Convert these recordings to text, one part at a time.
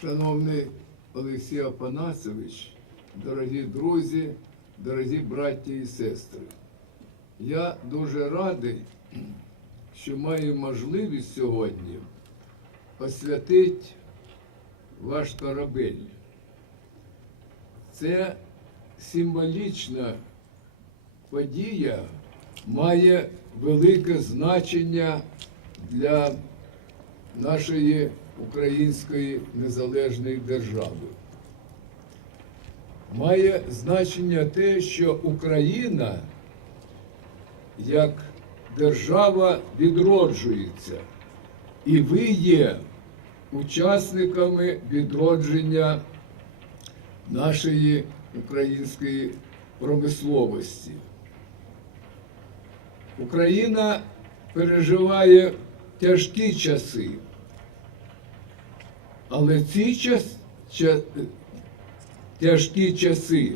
Шановний Олексій Афанасович, дорогі друзі, дорогі браті і сестри, я дуже радий, що маю можливість сьогодні освятити ваш корабель. Це символічна подія має велике значення для нашої української незалежної держави. Має значення те, що Україна як держава відроджується, і ви є учасниками відродження нашої української промисловості. Україна переживає тяжкі часи, але ці час, ча- тяжкі часи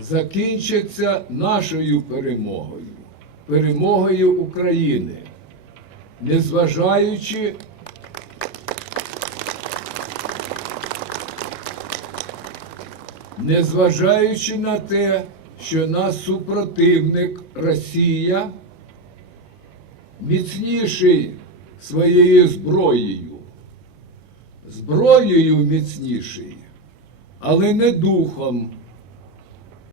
закінчаться нашою перемогою, перемогою України, незважаючи незважаючи на те, що наш супротивник Росія міцніший своєю зброєю, зброєю міцніший, але не духом